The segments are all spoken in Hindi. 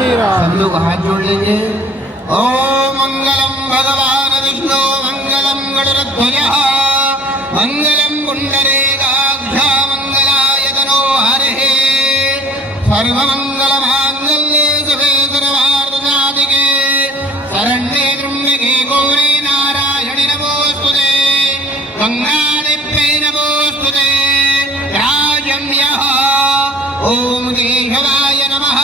श्री राम। सब लोग हाथ जोड़ लेंगे। ओम मंगलम भगवान विष्णु मंगलम गणरध्वजः मंगलम पुंडरीकाक्ष मंगलाय तनो हरिः सर्वमंगल मांगल्ये शिवे सर्वार्थसाधिके शरण्ये त्र्यंबके गौरी नारायणि नमोस्तुते गंगादेव्यै नमोस्तुते राजन्यः ओम केशवाय नमः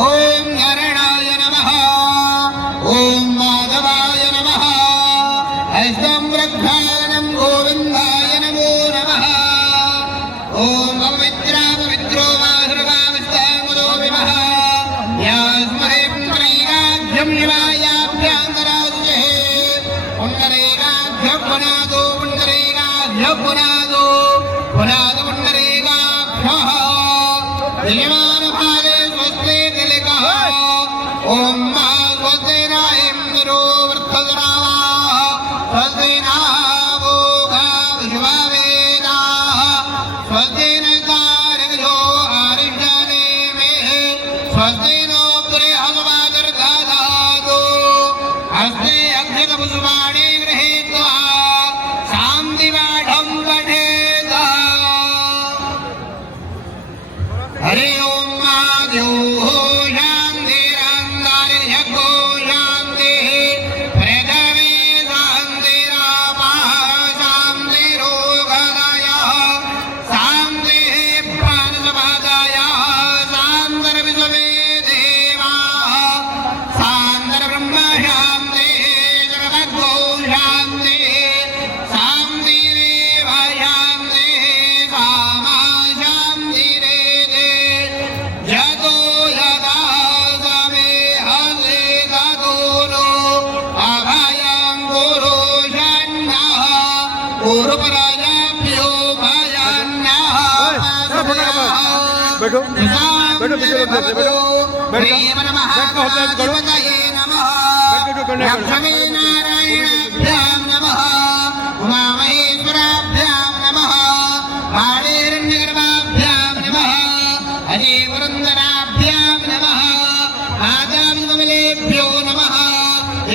ओम नारायणाय नमः ओम माधवाय नमः हस्तं प्रक्षालनं गोविन्दाय नमो नमः ओम पवित्रा पवित्रो वा सर्वावस्थाङ्गो विमः यास्महे पुण्डरीकाक्षं शिवायाभ्यां दराजहे पुण्डरीकाक्षं पुनादो पुण्डरीकाक्षं पुनादो पुनादो पुण्डरीकाक्षः यजमानभावे स्वस्ति तिलकः ओम स्वस्ति न इन्द्रो वृद्धजनाः स्वस्ति न भोगा विश्ववेदाः स्वस्ति न तारकजो आरिष्टनेमे स्वस्ति नो बृहस्पतिर्दधातु हस्ते अक्षतपुष्पाणि गृहीत्वा शान्तिपाठं पठेत् हरि ओम महादेव शान्तिरन्तरिक्षो शान्तिः पृथिवी शान्तिरापः शान्तिरोगदयः शान्तिः प्राणसमादायः शान्तिर्विश्वे देवाः शान्तिर्ब्रह्म शान्तिः सर्वगो शान्तिः शान्तिरेव शान्तिः सामा शान्तिरेधे जतो यदा समे हसे ततो नो अभयं कुरु शन्नः कुरु प्रजाभ्यो भयन्नः बैठो बैठो पीछे लोग बैठो बैठो महागणाधिपतये नमः लक्ष्मी नारायणाभ्यां नमः उमामहेश्वराभ्यां नमः कालीरण्यगर्भाभ्यां नमः अजयपुरन्दराभ्यां नमः आदाविकमलेभ्यो नमः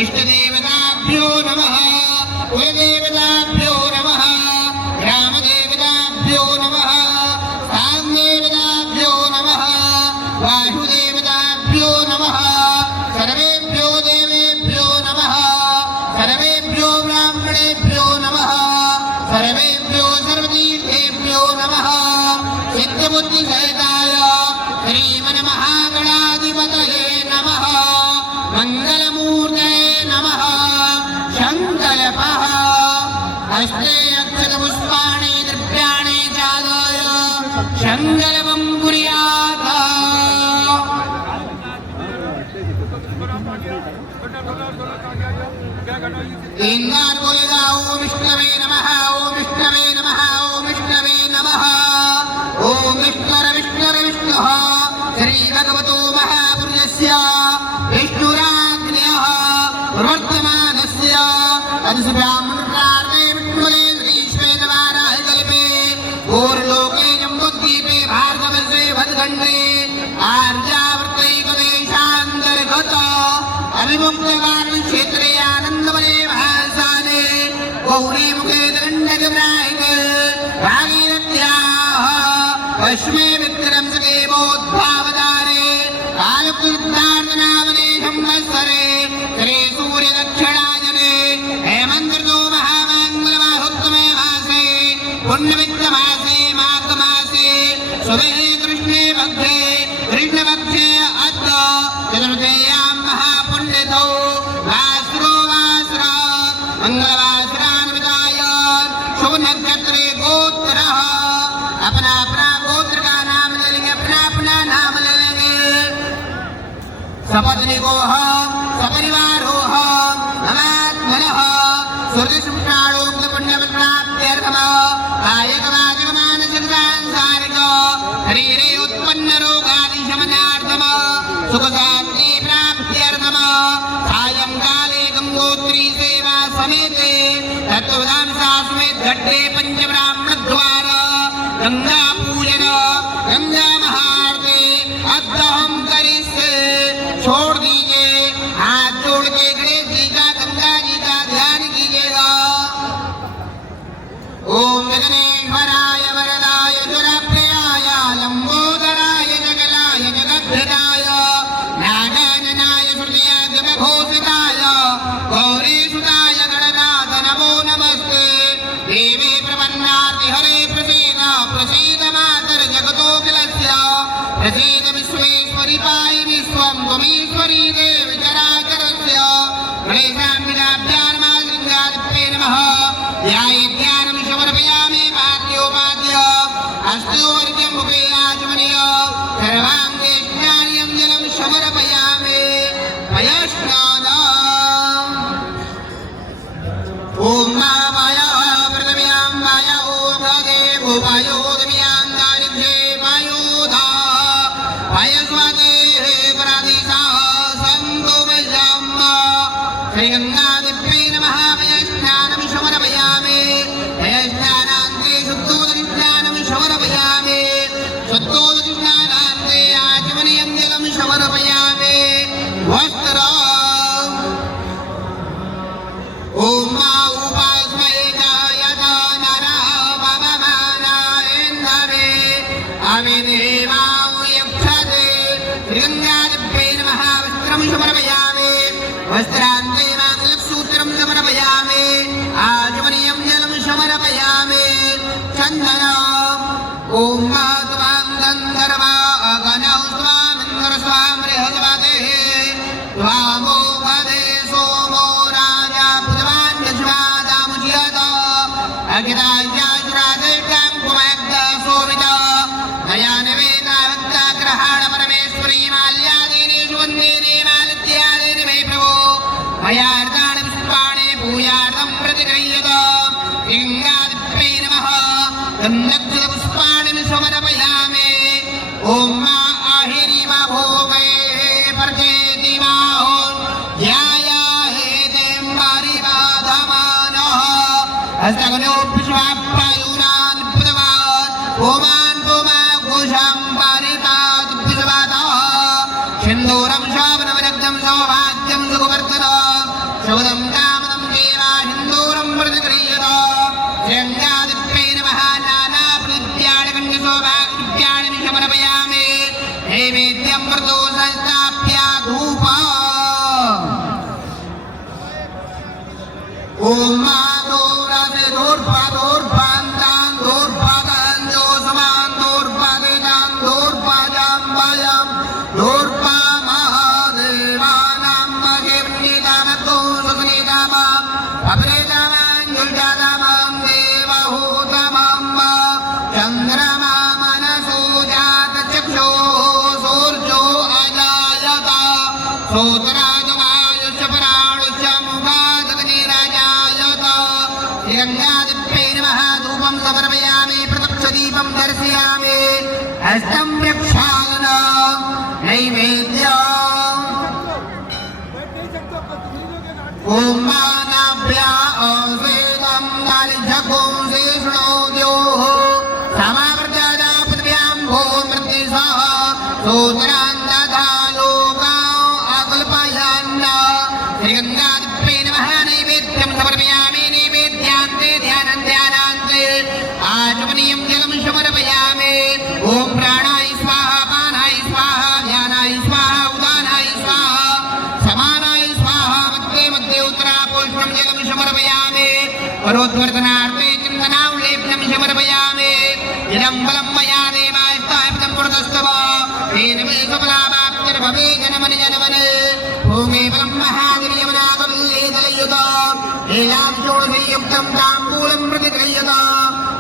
इष्टदेवताभ्यो नमः कुलदेवताभ्यो नमः ग्रामदेवताभ्यो नमः स्थानदेवताभ्यो नमः वायुदेवताभ्यो नमः सर्वेभ्यो देवेभ्यो नमः सर्वेभ्यो ब्राह्मणेभ्यो नमः सर्वेभ्यो सर्वतीर्थेभ्यो नमः सिद्धबुद्धिसहिताय श्रीमन्महागणाधिपतये नमः मङ्गलमूर्तये नमः शङ्कल्पः हस्ते अक्षतपुष्पाणि द्रव्याणि चादाय शङ्कल्पं कुर्यात् इंगार बोलेगा ओम विष्णवे नमः ओम विष्णवे नमः ओम विष्णवे नमः ओम विष्णुः श्री भगवतो महापुरुषस्य विष्णुराज्ञः प्रवर्तमानस्य तदसु ब्राह्मणप्रार्थे विष्णुले श्री श्वेतवाराहि कल्पे गौरलोके जम्बुद्वीपे भार्गवसे भद्खण्डे आर्यावर्ते प्रदेशान्तर्गत अविमुक्तकार्य क्षेत्रे आनन्दवने भासाने गौरी मुखे दण्डकविनायक भागीरथ्याः पश्चिमे विक्रमसके बोद्धावतारे कालकृतार्दनावने संवत्सरे श्री सूर्य दक्षिणायने हेमन्तर्तो महामङ्गलमाहोत्तमे मासे पुण्यमित्रमासे माघमासे शुभे कृष्णे भद्रे कृष्णपक्षे अद्य चतुर्थेयां महापुण्यतो वास्रो वास्रा मंगलवासरान्विताय शुभ नक्षत्रे गोत्रः अपना अपना गोत्र का नाम ले लेंगे अपना अपना नाम ले लेंगे सपत्निको सपरिवारो नमात्मनः सूर्यसुप्राणोक्त पुण्यप्राप्त्यर्थम कायकवाचक मानसिक सांसारिक शरीरे उत्पन्न रोगादि शमनार्थम सुख शांति प्राप्त्यर्थम सायंकाले गंगोत्री सेवा समेते तत्वदान समेत घट्टे पंच ब्राह्मण द्वार गंगा पूजन गंगा महाआरती अद्यहं करिष्ये परिपाहि विश्वं त्वमीश्वरी देवी चराचरस्य गणेशाम्बिकाभ्यां नमः लिङ्गादिप्ये नमः ध्यायेध्यानं समर्पयामि पाद्योपाद्य अस्तुवर्गं उपेयाचमनीय सर्वाङ्गे स्नानं जलं समर्पयामि पयस्नानम् ॐ माया पृथिव्यां माया ॐ भगे भूपायो दमियां दारिद्र्ये पायोधा पायस्वादे परादिशा सन्तो वैजाम् श्रीगङ्गादिप्ये नमः पयस्नानं समर्पयामि पयस्नानान्ते शुद्धोदकस्नानं समर्पयामि शुद्धोदकस्नानान्ते आचमनीयं जलं समर्पयामि वस्त्रम् ॐ मा उपास्महे जायता नरः पवमानायन्दवे अविदेवां यक्षते श्रीगङ्गादिप्ये नमः वस्त्रं समर्पयामि वस्त्रान्ते माङ्गल्यसूत्रं समर्पयामि आचमनीयं जलं समर्पयामि चन्दनम् ॐ मा त्वां गन्धर्वा अगनौ स्वामिन्द्र स्वां बृहस्पतिः त्वामो वदे सोमो राजा बुधवान् यज्वादामुच्यत अखिलाज्ञाश्रादेष्टां कुमग्ध सोमित मया निवेदा भक्ताग्रहाण परमेश्वरी माल्यादेनेषु वन्देने मालित्यादेन मे प्रभो मया अर्धानि पुष्पाणि पूजार्थं प्रतिगृह्यत लिङ्गादिप्ये नमः गन्धपुष्पाणि समर्पयामि ॐ मा आहिरी मा भोगे पर्जेति माहो ध्याया हेतें परिबाधमानः हस्तगणो पुष्पाप्पायुनान् पुरवान् होमान् पुमा घोषां परिपात् पुष्पातः सिन्दूरं शावनवरक्तं सौभाग्यं सुखवर्धनं शोदं कामदं देवा सिन्दूरं प्रतिगृह्यत श्रीगङ्गादिप्ये नमः नानाप्रद्याणि कण्ठसौभाग्याणि समर्पयामि नैवेद्यं व्रतो संस्थाप्य धूपम् ॐ मा दोर्पादान् दोर्पादान् जोसमान् दोर्पादितान् दोर्पाजां वायं दोर्पा महादेवानां महेवन्नितामतो सुसनितामां अप्रेतामां युजातामां देवहूतमां चन्द्रमा मनसो जातचक्षुः सूर्यो अजायत सोतराजवायुश्च पराणुश्च मुखादग्निरजायत श्रीगङ्गादिप्ये नमः धूपं समर्पयामि प्रत्यक्षदीपं दर्शयामि हस्तं प्रक्षालनं नैवेद्यम् ॐ मानाभ्या अवेदं कालिझकुंसे शृणोद्योः समावर्तदा पृथिव्यां भूमृत्युसः सूत्रान् दधा लोकान् अकल्पयन् श्रीगङ्गादिप्ये नमः नैवेद्यं समर्पयामि नैवेद्यान्ते ध्यानान्ते आचमनीयं जलं समर्पयामि ॐ प्राणाय स्वाहा पानाय स्वाहा ध्यानाय स्वाहा उदानाय स्वाहा समानाय स्वाहा मध्ये मध्ये उत्तरापोष्णं जलं समर्पयामि परोद्वर्तनार्थे चिन्तनावलेपनं समर्पयामि इदं बलं मया देवास्तापदं पुरतस्तव तेन मे सफलावाप्तिर्भवे जनमनि जनमने भूमे बलं महादेवनागमल्लेदलयुतं लीलाक्षोणसंयुक्तं ताम्बूलं प्रतिगृह्यत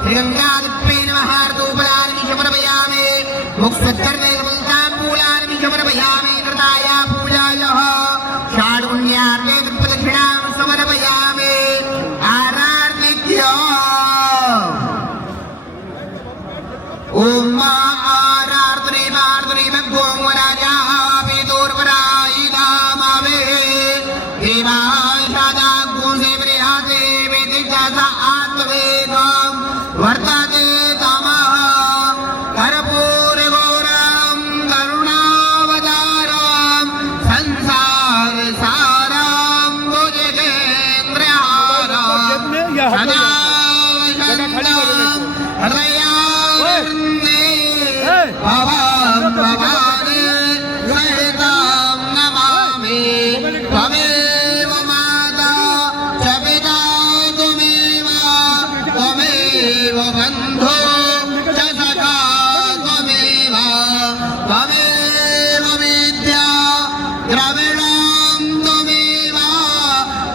श्रीगङ्गादिप्ये नमः ऋतूपलानि समर्पयामि मुक्स्वच्छर्देवताम्बूलानि समर्पयामि कृताय पूजायः षाड्गुण्यार्थे प्रदक्षिणां समर्पयामि आरार्नित्य ॐ मा आरार्दुनि मार्दुनि भगवं वराजाः वेदोर्वरायिधामावे देवाः शादागुंसे बृहते वेदिकासा आत्मवेदं वर्तते तमः कर्पूरगौरं करुणावतारम् द्रविणं त्वमेव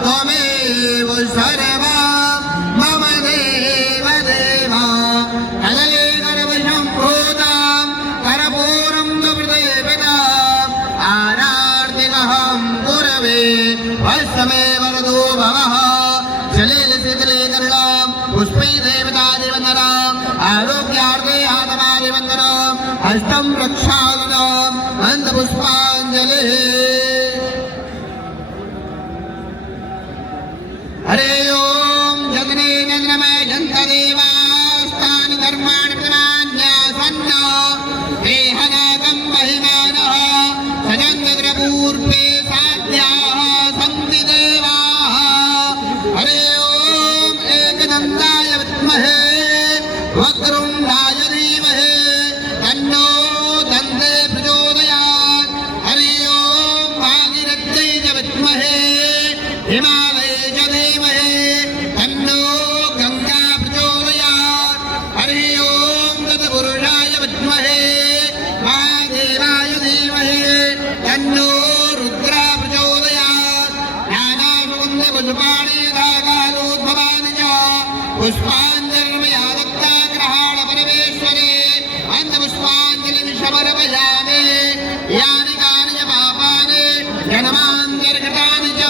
त्वमेव सर्वं मम देव देव कदले गर्भसम्भूतं कर्पूरं दुर्देवताम् आरार्तिकहं गुरवे वत्समे वरदो भवः जलेन शीतले करणां पुष्पै देवतादिवन्दनाम् आरोग्यार्थे आत्मादिवन्दनाम् हस्तं रक्षादनाम् अन्तपुष्पाञ्जलिः हरे ओम जगने नन्द्रमय जन्तदेवास्तानि धर्माणि प्रमाण्यासन्न देहनागं महिमानः सजन्तद्रपूर्वे साध्याः सन्ति देवाः हरे ओम एकदन्ताय विद्महे वक्रतुण्डाय धीमहि तन्नो दन्ते प्रचोदयात् हरे ओम भागीरथ्यै च विद्महे हिमालये च धीमहि तन्नो गङ्गा प्रचोदयात् हरे ओम तत्पुरुषाय विद्महे महादेवाय धीमहि तन्नो रुद्रः प्रचोदयात् ज्ञानानुबन्धपुष्पाणि यथाकालोद्भवानि च पुष्पाञ्जलिर्मया दत्ता ग्रहाण परमेश्वरे अन्तपुष्पाञ्जलिं समर्पयामि यानि कानि च पापानि जन्मान्तर्गतानि च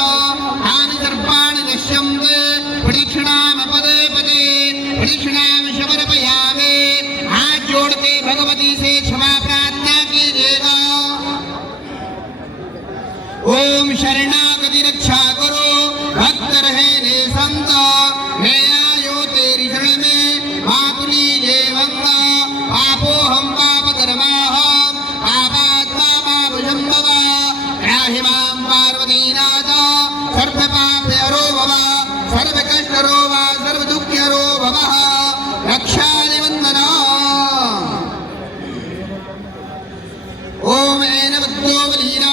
तानि सर्वाणि नश्यन्ते प्रदक्षिणां पदे पदे प्रदक्षिणां समर्पयामि हाथ जोड़ के भगवती से क्षमा प्रार्थना कीजिएगा ओम शरणागति रक्षा करो भक्त रहे ने संत मैं आयो तेरी शरण में मातुली जेवंगा पापो हम पाप कर्माहम पापात्मा पाप संभवा राहि मां पार्वतीनाथ सर्व पाप हरो भव सर्व कष्ट हरो वा सर्व दुःख हरो भव रक्षादिवन्दना ओम एन बुद्धो बलीना